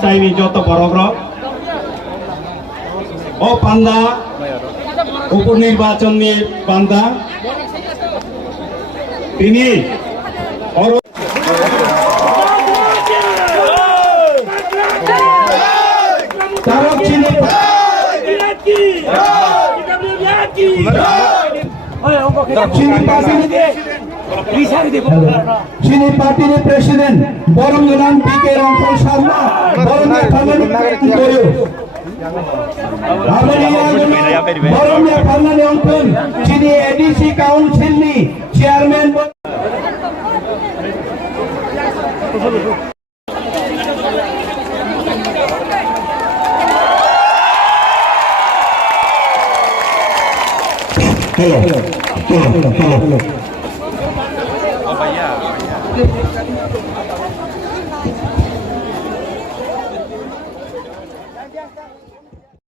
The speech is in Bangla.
চাইনি যত বড় ও পান্দা উপনির্বাচন নিয়ে পান্দা তিনি चीनी पार्टी ने प्रेसिडेंट बरम नाम पीके रंगफल शर्मा बरम ने फलने करो बरम ने फलने अंकल चीनी एडीसी काउंसिल नी चेयरमैन hello